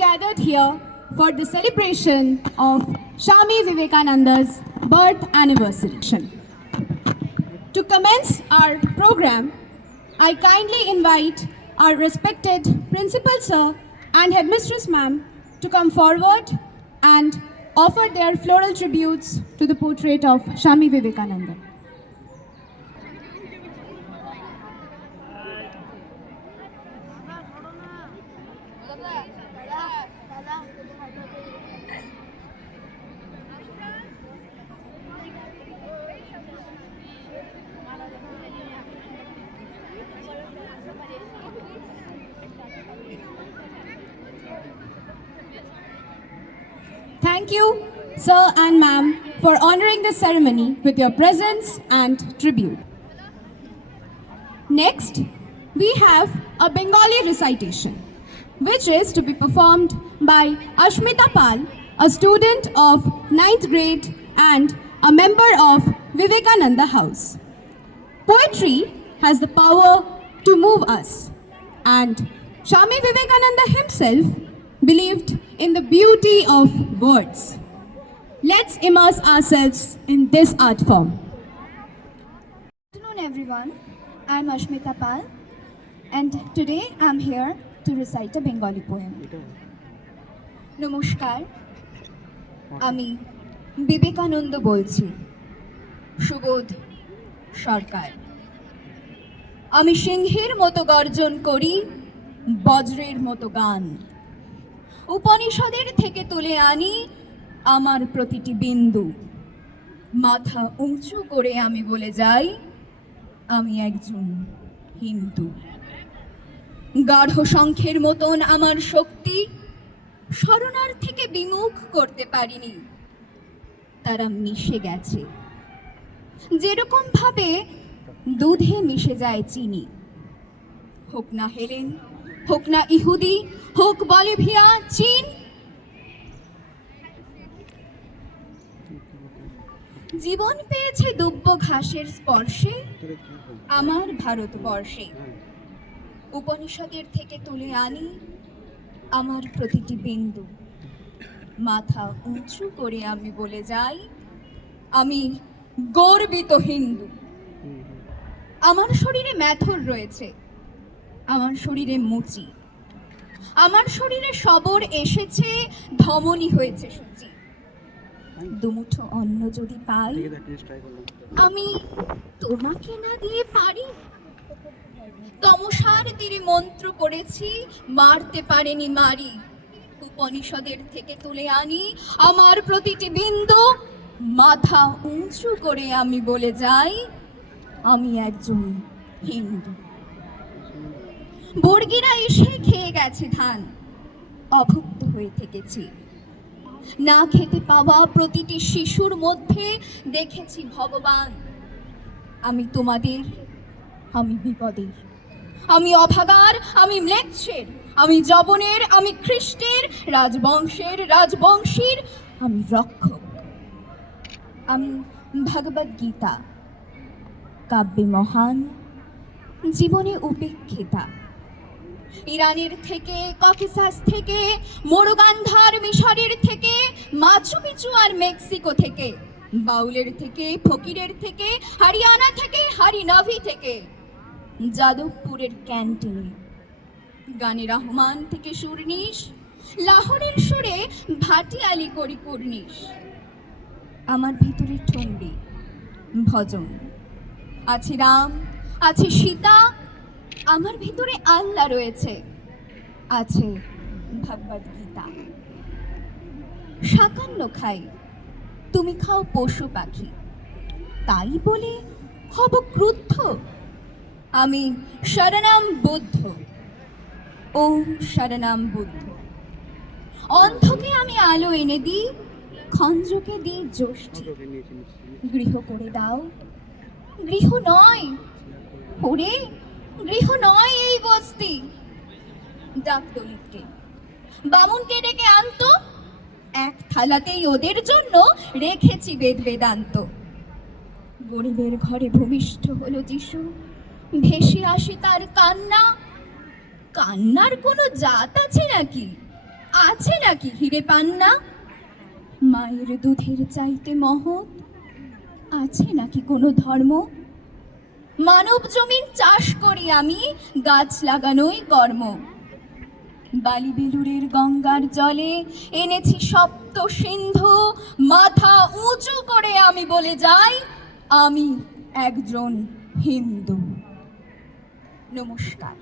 gathered here for the celebration of Swami Vivekananda's birth anniversary. To commence our program, I kindly invite our respected Principal Sir and Headmistress Ma'am to come forward and offer their floral tributes to the portrait of Swami Vivekananda. Thank you, Sir and Ma'am, for honoring the ceremony with your presence and tribute. Next, we have a Bengali recitation, which is to be performed by Ashmita Pal, a student of 9th grade and a member of Vivekananda House. Poetry has the power to move us, and Swami Vivekananda himself believed in the beauty of words. Let's immerse ourselves in this art form. Good afternoon, everyone. I'm Ashmita Pal, and today I'm here to recite a Bengali poem. নমস্কার, আমি বিবেকানন্দ বলছি, সুবোধ সরকার। আমি সিংহের মতো গর্জন করি, বজ্রের মতো গান। উপনিষদের থেকে তুলে আনি আমার প্রতিটি বিন্দু। মাথা উঁচু করে আমি বলে যাই, আমি একজন হিন্দু। গাঢ় শঙ্খের মতন আমার শক্তি শরণার থেকে বিমুখ করতে পারিনি, তারা মিশে গেছে যেরকম ভাবে দুধে মিশে যায় চিনি। হোক না হেলেন, হোক না ইহুদি, হোক বলিভিয়া, চীন, জীবন পেয়েছে দুব্য ঘাসের স্পর্শে আমার ভারতবর্ষে। উপনিষদের থেকে তুলে আনি আমার প্রতিটি বিন্দু। মাথা উঁচু করে আমি বলে যাই, আমি গর্বিত হিন্দু। আমার শরীরে ম্যাথর রয়েছে, আমার শরীরে মুচি, আমার শরীরে সবর এসেছে, ধমনী হয়েছে সূচি। দুমুঠো অন্ন যদি পাই, আমি তোমাকে না দিয়ে পারি? তমসার তীরে মন্ত্র পড়েছি, মারতে পারেনি মারি। উপনিষদের থেকে তুলে আনি আমার প্রতিটি বিন্দু। মাথা উঁচু করে আমি বলে যাই, আমি একজন হিন্দু। বর্গীরা এসে খেয়ে গেছে ধান, অভুক্ত হয়ে থেকেছি। না খেতে পাওয়া প্রতিটি শিশুর মধ্যে দেখেছি ভগবান। আমি তোমাদের, আমি বিপদের, আমি অভাগার, আমি ম্লেচ্ছের, আমি যবনের, আমি খ্রিস্টের, রাজবংশের, রাজবংশীর, আমি রক্ষক। আমি ভগবদ গীতা, কাব্যে মহান, জীবনে উপেক্ষিতা। ইরানের থেকে, ককেসাস থেকে, মোরগান্ধার, মিশরের থেকে, মাচু পিচু আর মেক্সিকো থেকে, বাউলের থেকে, ফকিরের থেকে, হরিয়ানা থেকে, হরিনাভি থেকে, যাদবপুরের ক্যান্টিনে, গানে রহমান থেকে সুরনিশ, লাহোরের সুরে ভাটিয়ালি করি কুর্নিশ। আমার ভিতরে ঠুংরি, ভজন, আছে রাম, আছে সীতা, আমার ভিতরে আল্লাহ রয়েছে, আছে ভগবদ গীতা। শাকান্ন খাই, তুমি খাও পশু পাখি, তাই বলে হব ক্রুদ্ধ? আমি শরণাম বুদ্ধ, ওম শরণাম বুদ্ধ। অন্ধকে আমি আলো এনে দিই, খঞ্জকে দিই যষ্টি। গৃহ করে দাও, গৃহ নয় ওরে, গৃহ নয় এই বস্তি। ডাক দলিতকে, বামুনকে ডেকে আনতো, এক থালাতেই ওদের জন্য রেখেছি বেদ বেদান্ত। গরিবের ঘরে ভূমিষ্ঠ হলো যিশু, ভেসে আসে তার কান্না। কান্নার কোনো জাত আছে নাকি? আছে নাকি হিরে পান্না? মায়ের দুধের চাইতে মহৎ আছে নাকি কোনো ধর্ম? মানব জমিন চাষ করি আমি, গাছ লাগানোই কর্ম। বালি বেলুরের গঙ্গার জলে এনেছি সপ্ত সিন্ধু, মাথা উঁচু করে আমি বলে যাই, আমি একজন হিন্দু। নমস্কার।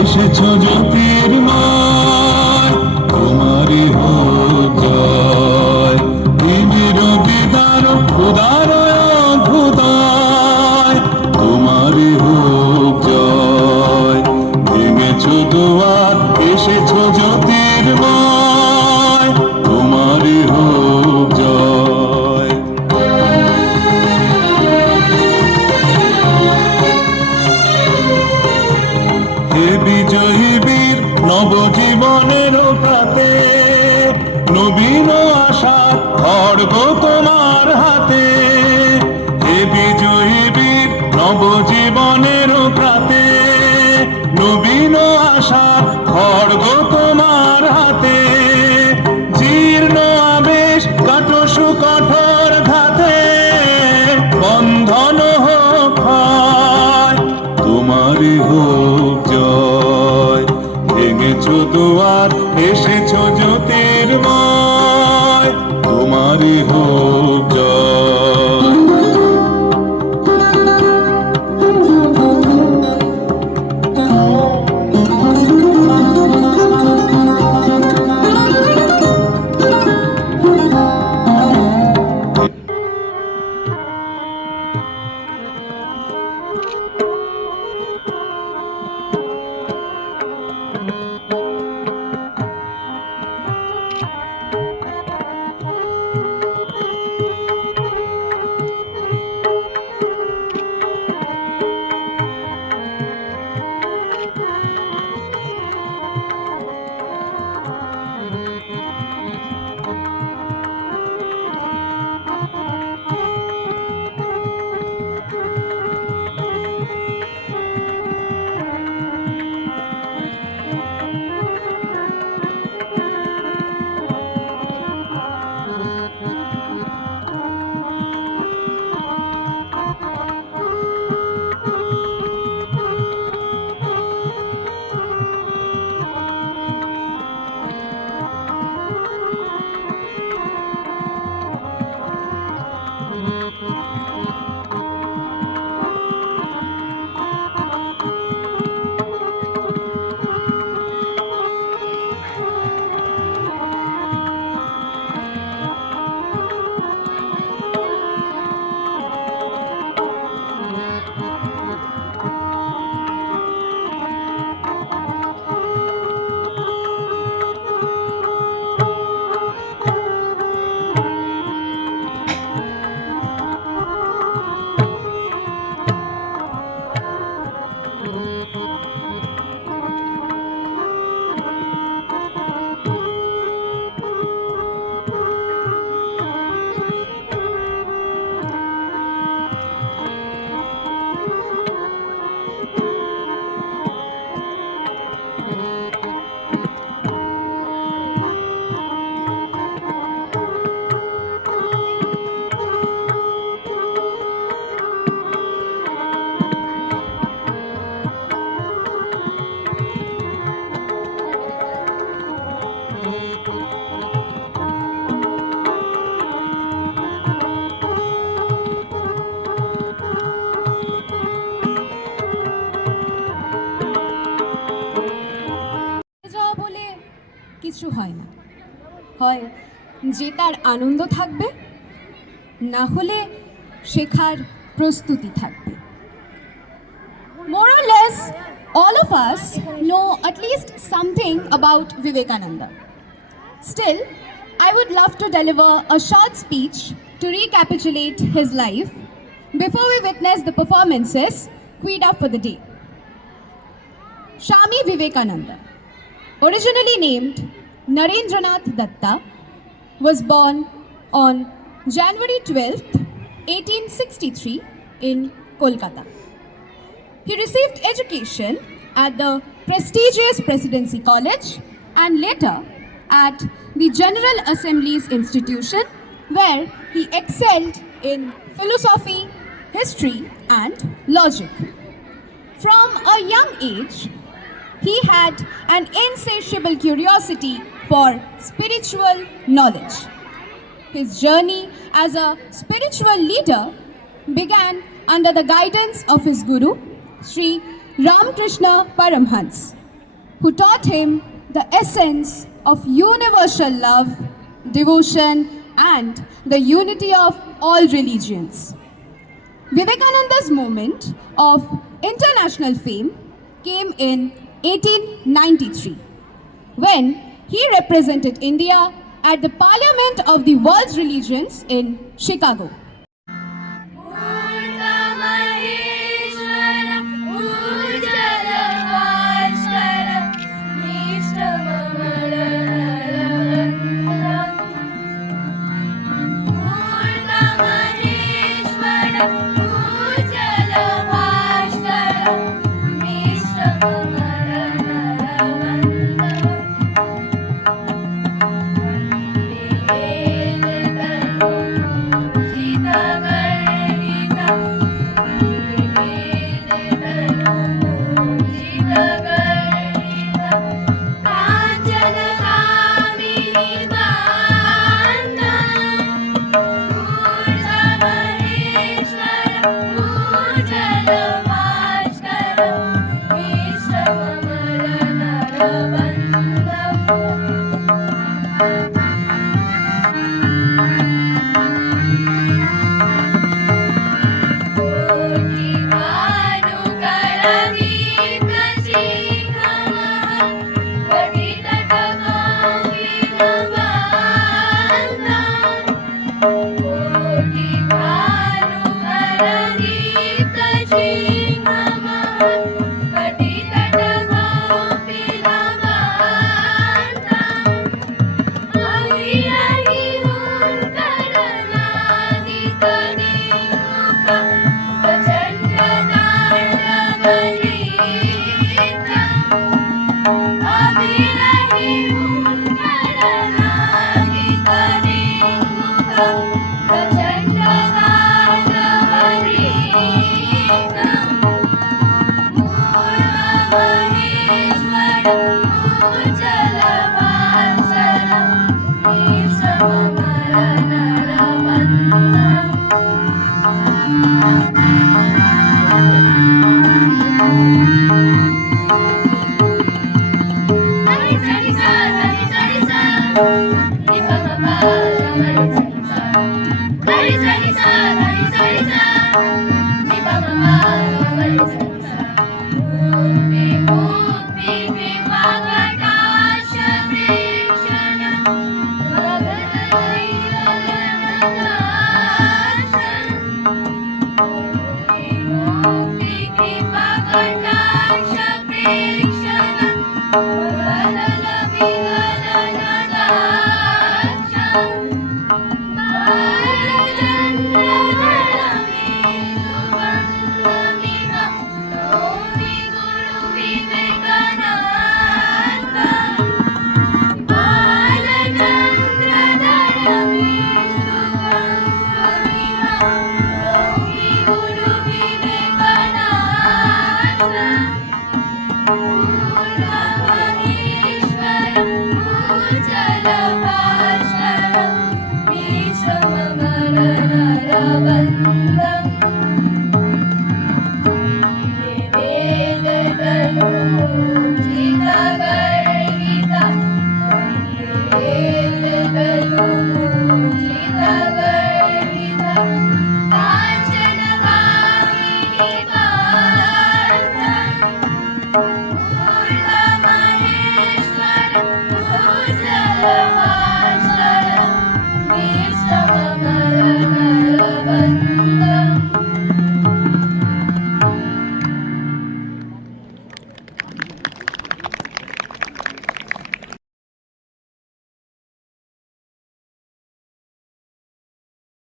এসেছো জ্যোতির্ময়, তোমারই হোক জয়। দিবির বিদার উদারয় অভ্যুদয়, তোমারই হোক জয়। ভেঙেছো দুয়ার, এসেছো জ্যোতির্ময়, তোমারই হোক জয়। হে বিজয়ী বীর নবজীবনের প্রাতে, নবীন আশা খড়গ তোমার হাতে। হে বিজয়ী বীর নবজীবনের প্রাতে, নবীন আশা খড়গ তোমার হাতে। খুলেছো দুয়ার, এসেছো জ্যোতির্ময়, তোমারই হোক জয়। যাওয়া বলে কিছু হয় না, হয় জেতার আনন্দ থাকবে, না হলে শেখার প্রস্তুতি থাকবে। More or less, all of us know at least something about Vivekananda. Still, I would love to deliver a short speech to recapitulate his life before we witness the performances queued up for the day. Swami Vivekananda, originally named Narendranath Datta, was born on January 12th, 1863 in Kolkata. He received education at the prestigious Presidency College and later at the General Assembly's institution, where he excelled in philosophy, history and logic. From a young age, he had an insatiable curiosity for spiritual knowledge. His journey as a spiritual leader began under the guidance of his guru, Sri Ramakrishna Paramhans, who taught him the essence of universal love, devotion, and the unity of all religions. Vivekananda's moment of international fame came in 1893, when he represented India at the Parliament of the World's Religions in Chicago. Sita Bye.